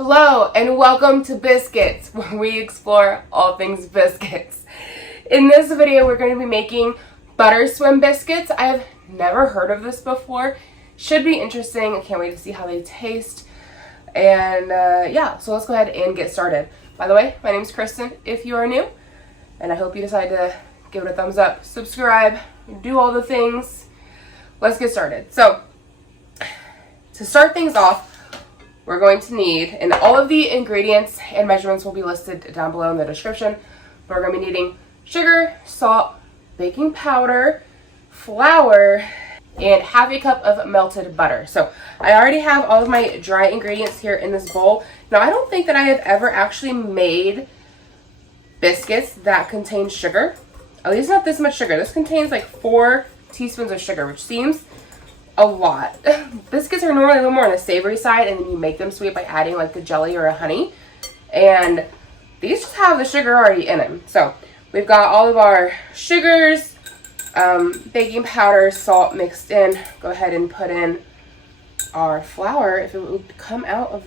Hello and welcome to Biscuits, where we explore all things biscuits. In this video, we're going to be making butter swim biscuits. I have never heard of this before. Should be interesting. I can't wait to see how they taste. And yeah, so let's go ahead and get started. By the way, my name is Kristen if you are new, and I hope you decide to give it a thumbs up, subscribe, do all the things. Let's get started. So, to start things off, we're going to need, and all of the ingredients and measurements will be listed down below in the description, but we're going to be needing sugar, salt, baking powder, flour, and half a cup of melted butter. So I already have all of my dry ingredients here in this bowl. Now I don't think that I have ever actually made biscuits that contain sugar, at least not this much sugar. This contains like 4 teaspoons of sugar, which seems a lot. Biscuits are normally a little more on the savory side, and then you make them sweet by adding like a jelly or a honey. And these just have the sugar already in them. So we've got all of our sugars, baking powder, salt mixed in. Go ahead and put in our flour if it would come out of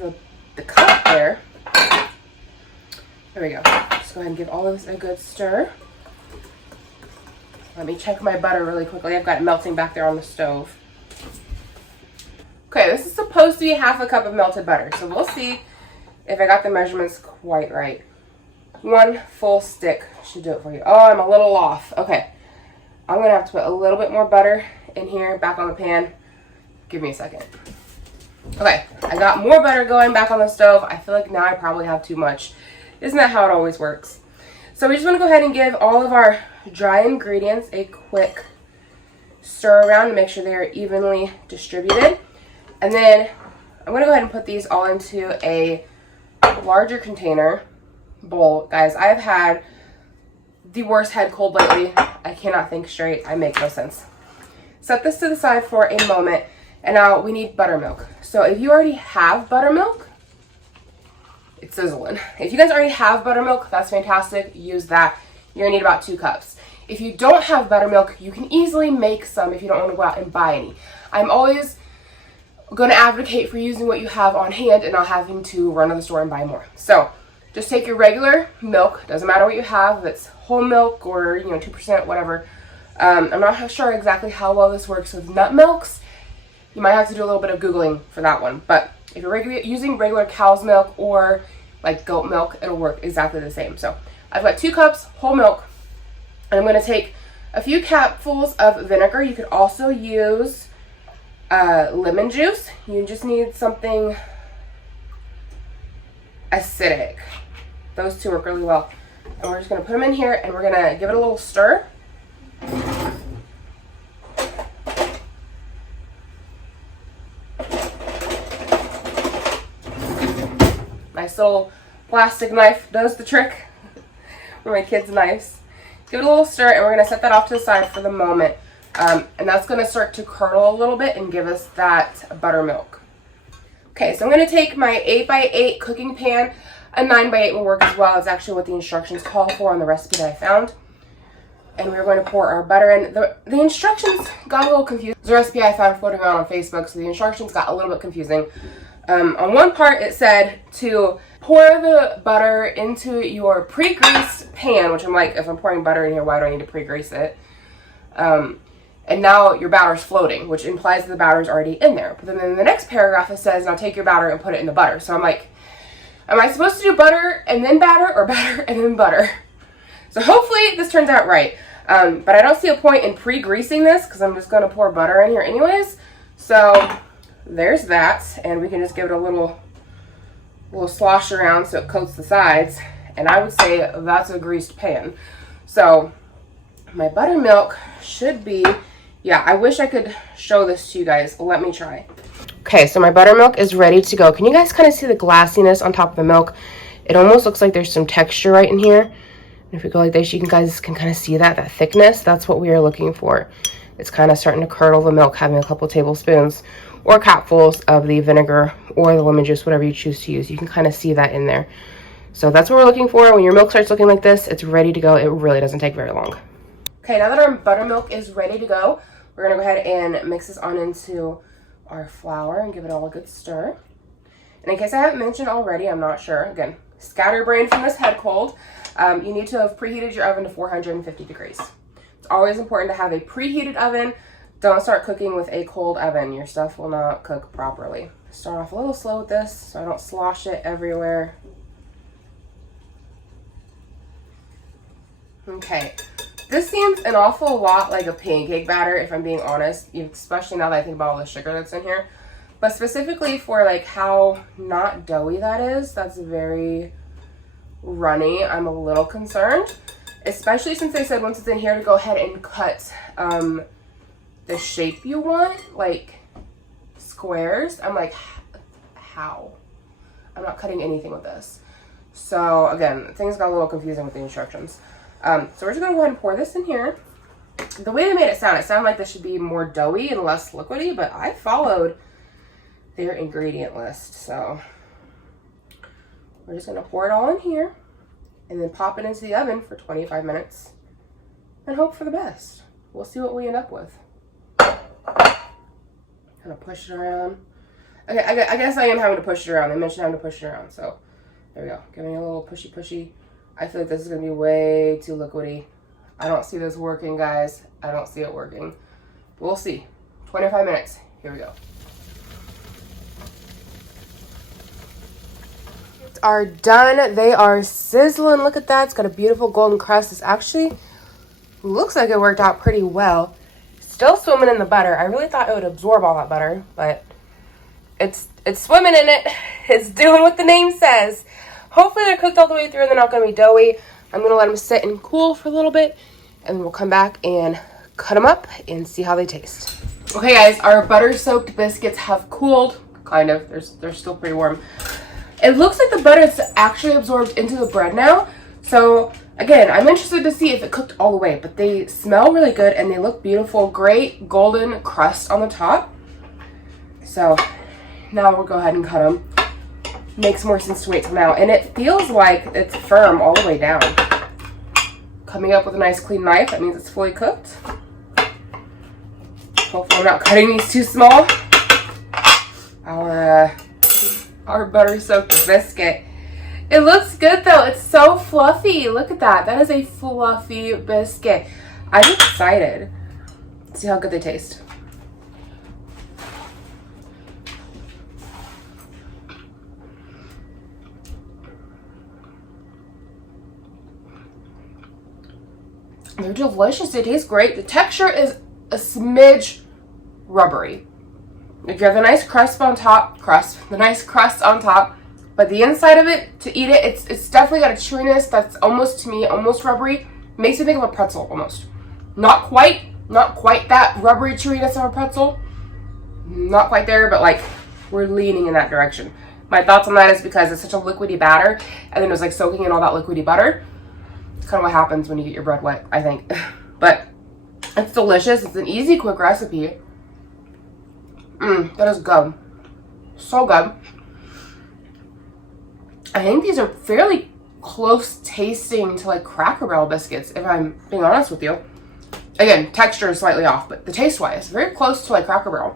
the cup there. There we go. Just go ahead and give all of this a good stir. Let me check my butter really quickly. I've got it melting back there on the stove. Okay, this is supposed to be half a cup of melted butter, so we'll see if I got the measurements quite right. 1 full stick should do it for you. Oh, I'm a little off. Okay, I'm gonna have to put a little bit more butter in here, back on the pan. Give me a second. Okay, I got more butter going back on the stove. I feel like now I probably have too much. Isn't that how it always works? So we just wanna go ahead and give all of our dry ingredients a quick stir around to make sure they are evenly distributed. And then I'm going to go ahead and put these all into a larger container bowl. Guys, I've had the worst head cold lately. I cannot think straight. I make no sense. Set this to the side for a moment. And now we need buttermilk. So if you already have buttermilk, it's sizzling. If you guys already have buttermilk, that's fantastic. Use that. You're going to need about 2 cups. If you don't have buttermilk, you can easily make some if you don't want to go out and buy any. I'm always going to advocate for using what you have on hand and not having to run to the store and buy more. So just take your regular milk, doesn't matter what you have, if it's whole milk or 2%, whatever. I'm not sure exactly how well this works with nut milks. You might have to do a little bit of Googling for that one, but if you're using regular cow's milk or like goat milk, it'll work exactly the same. So I've got 2 cups whole milk, and I'm going to take a few capfuls of vinegar. You could also use lemon juice. You just need something acidic. Those 2 work really well. And we're just going to put them in here, and we're going to give it a little stir. Nice little plastic knife does the trick for my kids' knives. Give it a little stir, and we're going to set that off to the side for the moment. And that's going to start to curdle a little bit and give us that buttermilk. Okay, so I'm going to take my 8x8 cooking pan. A 9x8 will work as well. It's actually what the instructions call for on the recipe that I found. And we're going to pour our butter in. The instructions got a little confused. There's a recipe I found floating around on Facebook, so the instructions got a little bit confusing. On one part, it said to pour the butter into your pre-greased pan, which I'm like, if I'm pouring butter in here, why do I need to pre-grease it? And now your batter's floating, which implies that the batter's already in there. But then in the next paragraph, it says, now take your batter and put it in the butter. So I'm like, am I supposed to do butter and then batter, or batter and then butter? So hopefully this turns out right. But I don't see a point in pre-greasing this because I'm just going to pour butter in here anyways. So there's that. And we can just give it a little slosh around so it coats the sides. And I would say that's a greased pan. So my buttermilk should be, yeah, I wish I could show this to you guys. Let me try. Okay, so my buttermilk is ready to go. Can you guys kind of see the glassiness on top of the milk? It almost looks like there's some texture right in here. And if we go like this, you guys can kind of see that thickness. That's what we are looking for. It's kind of starting to curdle the milk, having a couple tablespoons or cupfuls of the vinegar or the lemon juice, whatever you choose to use. You can kind of see that in there. So that's what we're looking for. When your milk starts looking like this, it's ready to go. It really doesn't take very long. Okay, now that our buttermilk is ready to go, we're going to go ahead and mix this on into our flour and give it all a good stir. And in case I haven't mentioned already, I'm not sure. Again, scatterbrain from this head cold. You need to have preheated your oven to 450 degrees. It's always important to have a preheated oven. Don't start cooking with a cold oven. Your stuff will not cook properly. Start off a little slow with this so I don't slosh it everywhere. Okay, this seems an awful lot like a pancake batter, if I'm being honest, especially now that I think about all the sugar that's in here. But specifically for like how not doughy that is, that's very runny. I'm a little concerned, especially since they said once it's in here to go ahead and cut the shape you want, like squares. I'm like, how? I'm not cutting anything with this. So again, things got a little confusing with the instructions. So we're just gonna go ahead and pour this in here. The way they made it sounded like this should be more doughy and less liquidy, but I followed their ingredient list. So we're just gonna pour it all in here and then pop it into the oven for 25 minutes and hope for the best. We'll see what we end up with. Kind of push it around. Okay, I guess I am having to push it around. They mentioned having to push it around, so there we go. Giving it a little pushy. I feel like this is gonna be way too liquidy. I don't see this working, guys. I don't see it working. We'll see. 25 minutes. Here we go. Are done. They are sizzling. Look at that. It's got a beautiful golden crust. This actually looks like it worked out pretty well. Still swimming in the butter. I really thought it would absorb all that butter, but it's swimming in it. It's doing what the name says. Hopefully they're cooked all the way through and they're not going to be doughy. I'm going to let them sit and cool for a little bit, and then we'll come back and cut them up and see how they taste. Okay, guys, our butter-soaked biscuits have cooled. Kind of. They're still pretty warm. It looks like the butter is actually absorbed into the bread now. So, again, I'm interested to see if it cooked all the way. But they smell really good and they look beautiful. Great golden crust on the top. So, now we'll go ahead and cut them. Makes more sense to wait till now. And it feels like it's firm all the way down. Coming up with a nice clean knife. That means it's fully cooked. Hopefully I'm not cutting these too small. Our butter-soaked biscuit. It looks good though. It's so fluffy. Look at that. That is a fluffy biscuit. I'm excited to see how good they taste. They're delicious. They taste great. The texture is a smidge rubbery. You have the nice crust on top, but the inside of it, to eat it, it's definitely got a chewiness that's almost, to me, almost rubbery. Makes me think of a pretzel almost. Not quite that rubbery chewiness of a pretzel. Not quite there, but like we're leaning in that direction. My thoughts on that is because it's such a liquidy batter, and then it was like soaking in all that liquidy butter. It's kind of what happens when you get your bread wet, I think. But it's delicious. It's an easy, quick recipe. That is good. So good. I think these are fairly close tasting to like Cracker Barrel biscuits, if I'm being honest with you. Again, texture is slightly off, but the taste-wise, very close to like Cracker Barrel.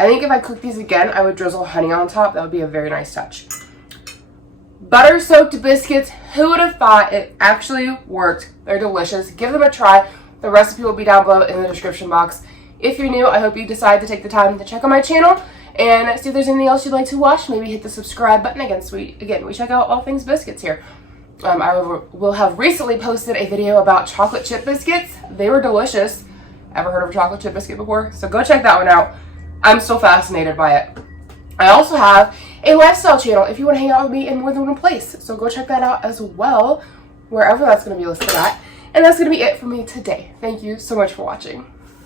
I think if I cook these again, I would drizzle honey on top. That would be a very nice touch. Butter-soaked biscuits. Who would have thought it actually worked? They're delicious. Give them a try. The recipe will be down below in the description box. If you're new, I hope you decide to take the time to check out my channel and see if there's anything else you'd like to watch. Maybe hit the subscribe button. Again, we check out all things biscuits here. I will have recently posted a video about chocolate chip biscuits. They were delicious. Ever heard of a chocolate chip biscuit before? So go check that one out. I'm still fascinated by it. I also have a lifestyle channel if you want to hang out with me in more than one place. So go check that out as well, wherever that's going to be listed at. And that's going to be it for me today. Thank you so much for watching.